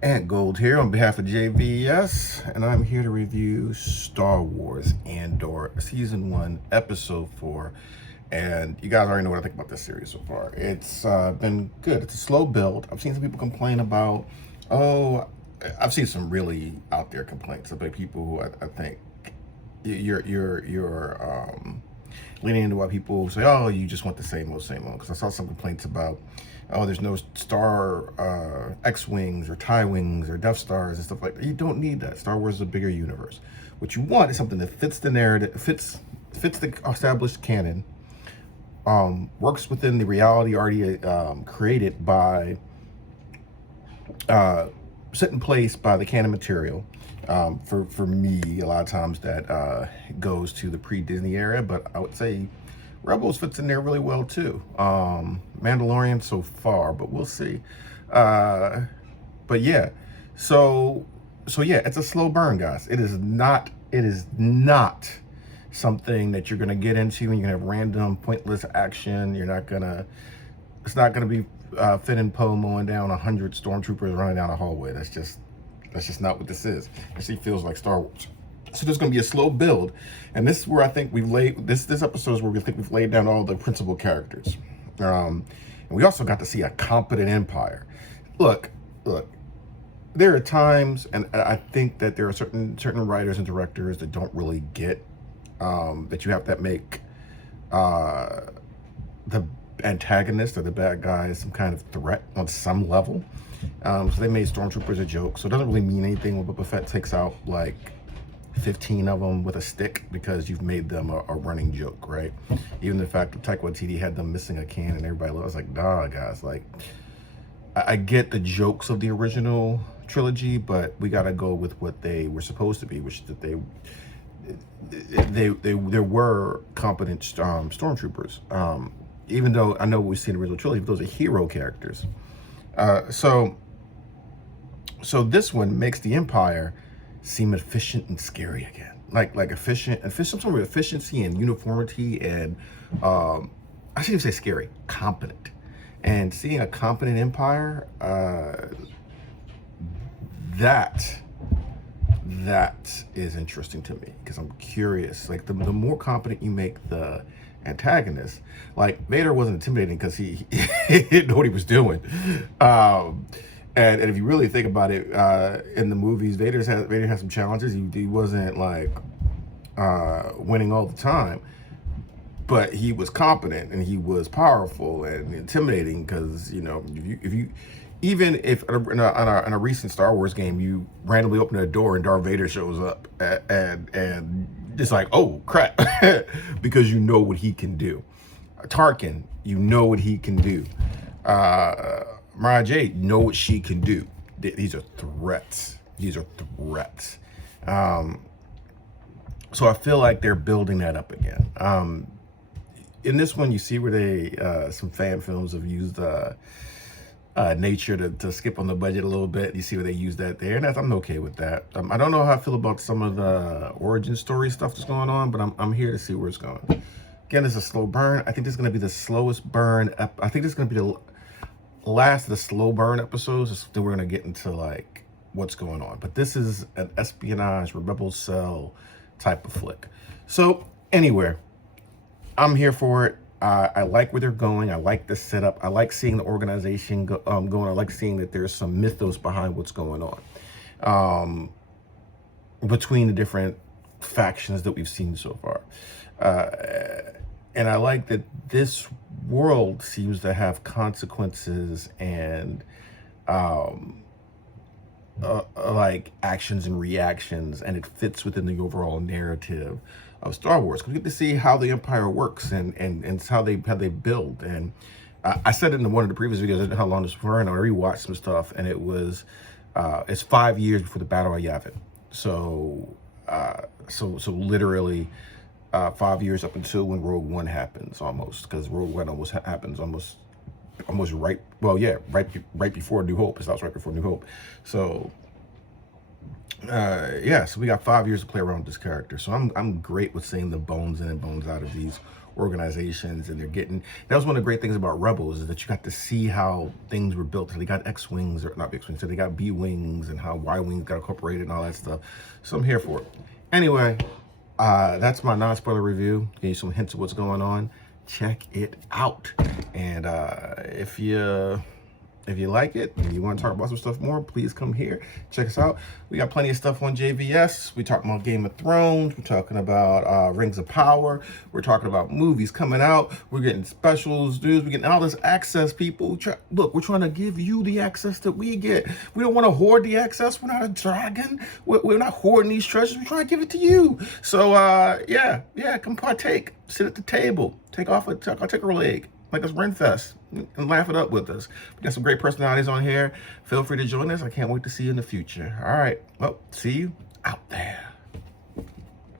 Ant Gold here on behalf of JVS, and I'm here to review Star Wars Andor Season 1, Episode 4. And you guys already know what I think about this series so far. It's been good. It's a slow build. I've seen some people complain about, I've seen some really out there complaints about people who I think you're leaning into why people say, oh, you just want the same old, because I saw some complaints about, oh, there's no Star X-Wings or TIE Wings or Death Stars and stuff like that. You don't need that. Star Wars is a bigger universe. What you want is something that fits the narrative, fits the established canon, works within the reality already created by, set in place by the canon material. For me, a lot of times that goes to the pre-Disney era, but I would say Rebels fits in there really well too. Mandalorian so far, but we'll see. But yeah, so yeah, it's a slow burn, guys. It is not something that you're gonna get into and you're gonna have random, pointless action. It's not gonna be Finn and Poe mowing down 100 stormtroopers running down a hallway. That's just not what this is. It actually feels like Star Wars. So there's going to be a slow build, and this is where I think we've laid this episode is where we think we've laid down all the principal characters. And we also got to see a competent empire. Look. There are times, and I think that there are certain writers and directors that don't really get that you have to make the antagonist or the bad guy some kind of threat on some level. So they made stormtroopers a joke, so it doesn't really mean anything when Boba Fett takes out like 15 of them with a stick because you've made them a running joke, right? Even the fact that Taika Waititi had them missing a can and everybody was like, nah, guys, like, I get the jokes of the original trilogy, but we gotta go with what they were supposed to be, which is that there were competent stormtroopers. Even though I know what we see in the original trilogy, those are hero characters. So this one makes the Empire seem efficient and scary again, like efficient, some sort of efficiency and uniformity, and I shouldn't even say scary, competent. And seeing a competent Empire, that is interesting to me because I'm curious. Like the more competent you make the antagonist, like Vader wasn't intimidating because he didn't know what he was doing. And if you really think about it, in the movies, Vader has some challenges. He wasn't like winning all the time, but he was competent and he was powerful and intimidating because, you know, if you even if in a recent Star Wars game you randomly open a door and Darth Vader shows up and it's like, oh crap, because you know what he can do. Tarkin, you know what he can do. Mara Jade, you know what she can do. These are threats. So I feel like they're building that up again. In this one, you see where they some fan films have used nature to skip on the budget a little bit. You see where they use that there, and I'm okay with that. I don't know how I feel about some of the origin story stuff that's going on, but I'm here to see where it's going. Again, it's a slow burn. I think this is going to be the slowest burn. I think this is going to be the last of the slow burn episodes. Then we're going to get into like what's going on. But this is an espionage, rebel cell type of flick. So anyway, I'm here for it. I like where they're going. I like the setup. I like seeing the organization going. I like seeing that there's some mythos behind what's going on between the different factions that we've seen so far. And I like that this world seems to have consequences and like actions and reactions, and it fits within the overall narrative of Star Wars. We get to see how the Empire works and how they build. And I said it in one of the previous videos, I didn't know how long this was for, and I rewatched some stuff, and it was it's 5 years before the Battle of Yavin. So literally 5 years up until when Rogue One happens, almost, because Rogue One almost happens almost right. Well, yeah, right before New Hope. It starts right before New Hope. So yeah, so we got 5 years to play around with this character. So I'm great with seeing the bones in and bones out of these organizations, and they're getting, that was one of the great things about Rebels, is that you got to see how things were built. So they got X-Wings, or not X-Wings, so they got B-Wings, and how Y-Wings got incorporated and all that stuff. So I'm here for it. Anyway, that's my non-spoiler review. Give you some hints of what's going on. Check it out. And if you like it and you want to talk about some stuff more, please come here. Check us out. We got plenty of stuff on JVS. We're talking about Game of Thrones. We're talking about Rings of Power. We're talking about movies coming out. We're getting specials, dudes. We're getting all this access, people. Look, we're trying to give you the access that we get. We don't want to hoard the access. We're not a dragon. We're not hoarding these treasures. We're trying to give it to you. So, yeah, come partake. Sit at the table. Take a leg. Like it's Renfest, and laugh it up with us. We got some great personalities on here. Feel free to join us. I can't wait to see you in the future. All right. Well, see you out there.